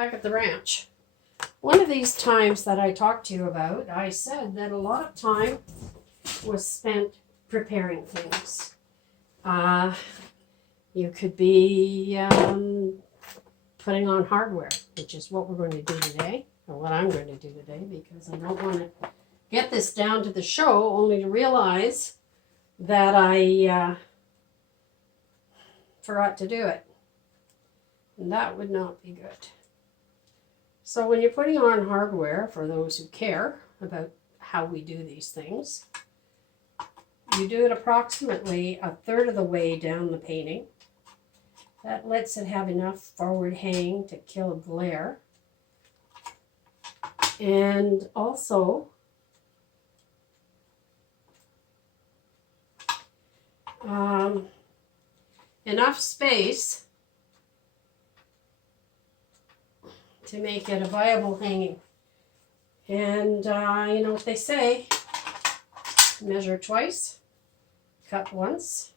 Back at the ranch. One of these times that I talked to you about, I said that a lot of time was spent preparing things. You could be putting on hardware, which is what we're going to do today, or what I'm going to do today, because I don't want to get this down to the show only to realize that I forgot to do it. And that would not be good. So when you're putting on hardware, for those who care about how we do these things, you do it approximately a third of the way down the painting. That lets it have enough forward hang to kill glare. And also, enough space to make it a viable hanging. And you know what they say, measure twice, cut once.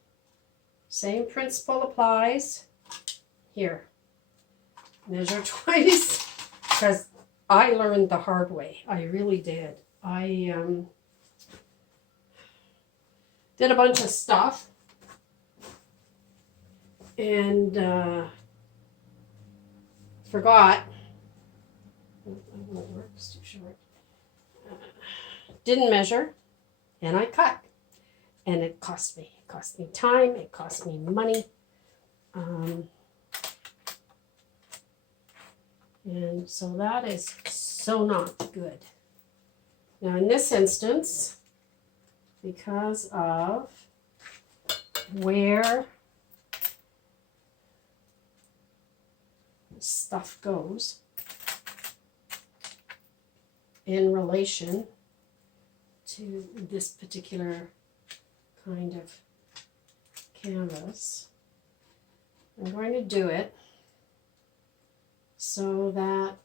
Same principle applies here. Measure twice, because I learned the hard way. I really did. I did a bunch of stuff and forgot. That won't work, it's too short. Didn't measure, and I cut. And it cost me. It cost me time, it cost me money. And so that is so not good. Now in this instance, because of where stuff goes in relation to this particular kind of canvas, I'm going to do it so that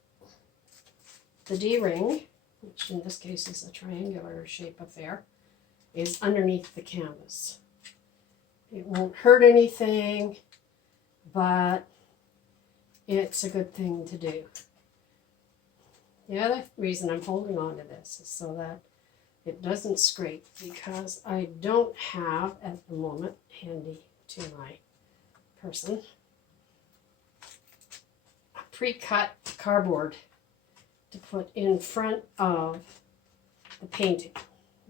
the D-ring, which in this case is a triangular shape affair, is underneath the canvas. It won't hurt anything, but it's a good thing to do. The other reason I'm holding on to this is so that it doesn't scrape, because I don't have at the moment handy to my person a pre-cut cardboard to put in front of the painting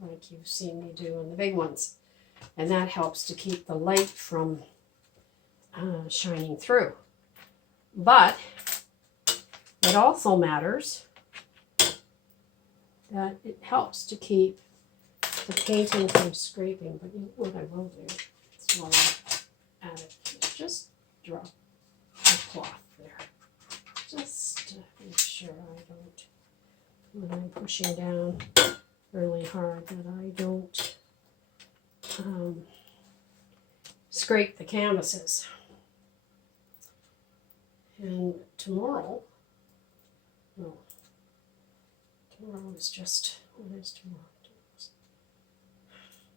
like you've seen me do in the big ones, and that helps to keep the light from shining through. But it also matters that it helps to keep the painting from scraping. But you know what I will do is while I'm at it, is just drop the cloth there, just to make sure I don't, when I'm pushing down really hard, that I don't scrape the canvases. And tomorrow is just, what is tomorrow?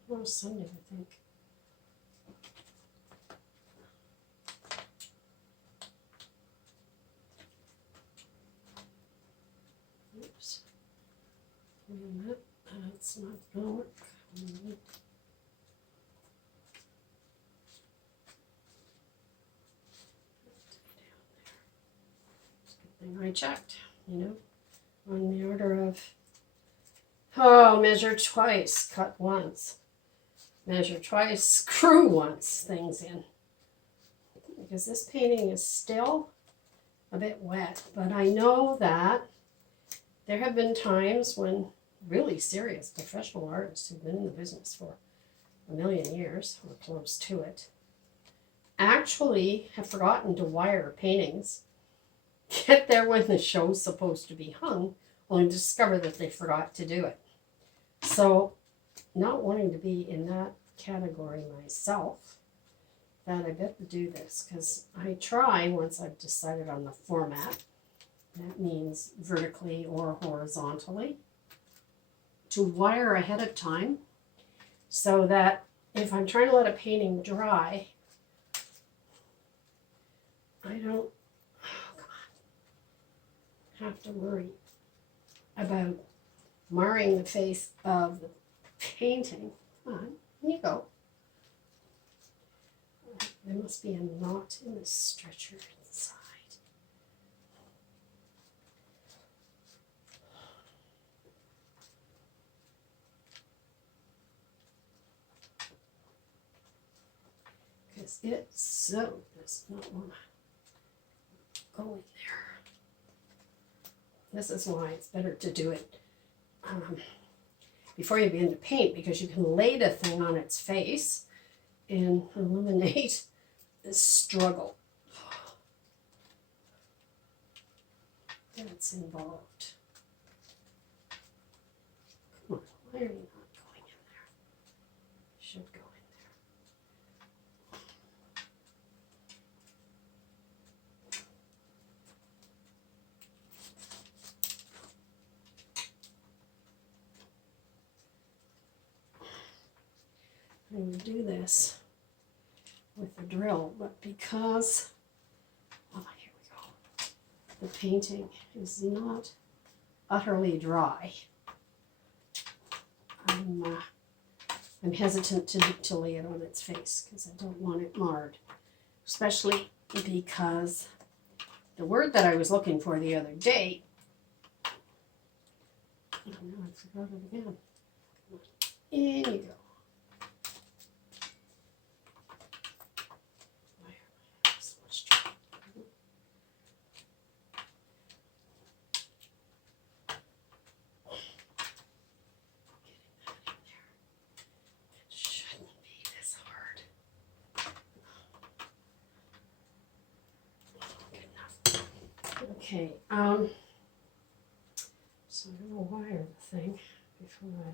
Tomorrow's Sunday, I think. Oops. Wait a minute. That's not going to work. I checked, you know, on the order of, measure twice, cut once, measure twice, screw once things in. Because this painting is still a bit wet, but I know that there have been times when really serious professional artists who've been in the business for a million years, or close to it, actually have forgotten to wire paintings, get there when the show's supposed to be hung, only to discover that they forgot to do it. So, not wanting to be in that category myself, that I better do this, because I try, once I've decided on the format, that means vertically or horizontally, to wire ahead of time, so that if I'm trying to let a painting dry, I don't, have to worry about marring the face of the painting. Come on, in you go. There must be a knot in the stretcher inside. Because it so does not want to go in there. This is why it's better to do it before you begin to paint, because you can lay the thing on its face and eliminate this struggle that's involved. Come on, why are you not going in there? You should go in there. I'm going to do this with the drill, but because, oh, here we go, the painting is not utterly dry, I'm hesitant to lay it on its face because I don't want it marred, especially because the word that I was looking for the other day, oh no, I forgot it again. In you go. Okay, so I'm going to wire the thing before I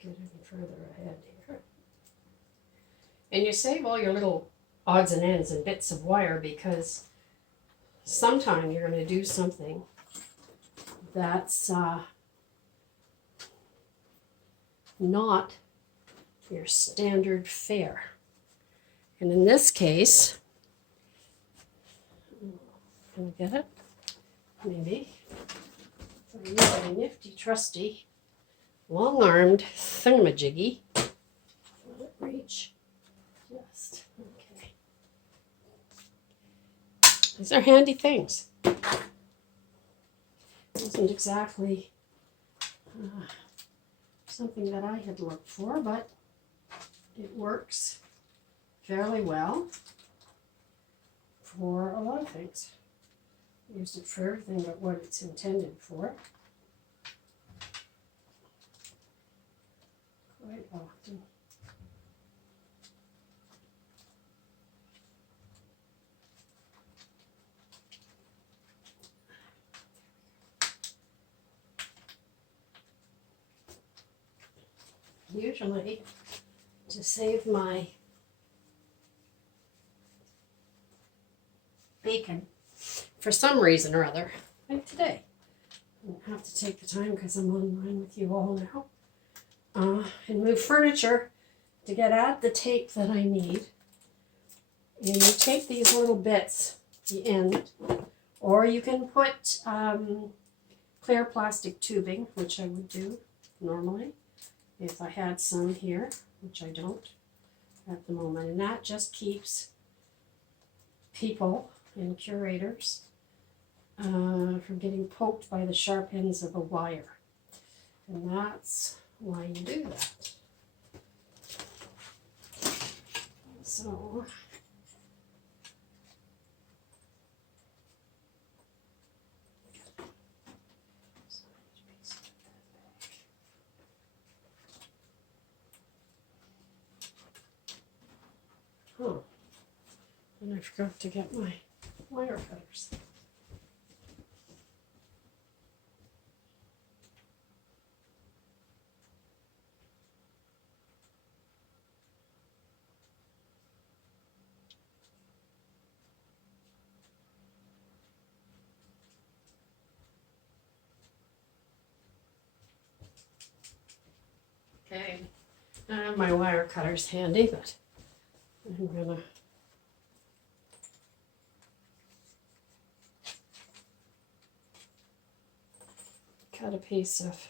get any further ahead here. And you save all your little odds and ends and bits of wire because sometime you're going to do something that's not your standard fare. And in this case, can I get it? Maybe. So I use a nifty, trusty, long-armed thingamajiggy. Will it reach? Just, okay. These are handy things. Isn't exactly something that I had looked for, but it works fairly well for a lot of things. Used it for everything but what it's intended for. Quite often. Usually, to save my bacon, for some reason or other, like today, I don't have to take the time because I'm online with you all now, and move furniture to get at the tape that I need. And you take these little bits, the end, or you can put clear plastic tubing, which I would do normally if I had some here, which I don't at the moment. And that just keeps people and curators from getting poked by the sharp ends of a wire. And that's why you do that. So, oh, and I forgot to get my wire cutters. Okay, I have my wire cutters handy, but I'm gonna cut a piece of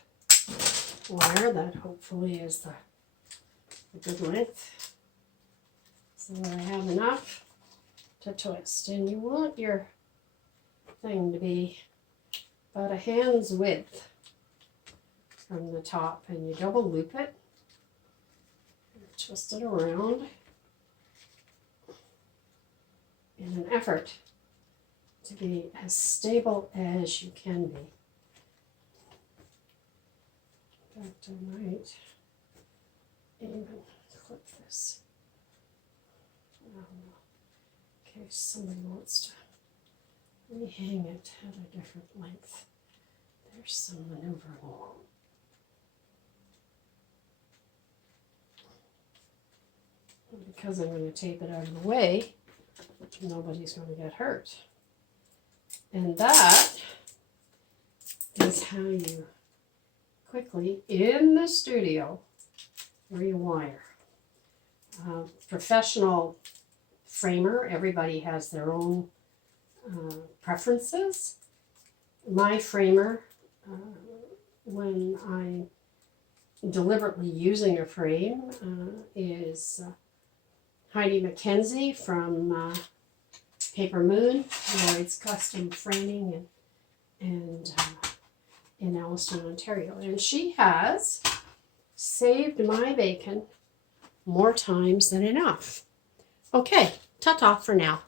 wire that hopefully is the good length, so that I have enough to twist. And you want your thing to be about a hand's width from the top, and you double loop it, twist it around in an effort to be as stable as you can be. In fact, I might even clip this. I don't know, in case somebody wants to rehang it at a different length. There's some maneuvering. And because I'm going to tape it out of the way, nobody's going to get hurt. And that is how you quickly, in the studio, rewire. Professional framer, everybody has their own preferences. My framer, when I'm deliberately using a frame, is Heidi McKenzie from Paper Moon, Lloyd's Custom Framing, and in Alliston, Ontario. And she has saved my bacon more times than enough. Okay, ta-ta for now.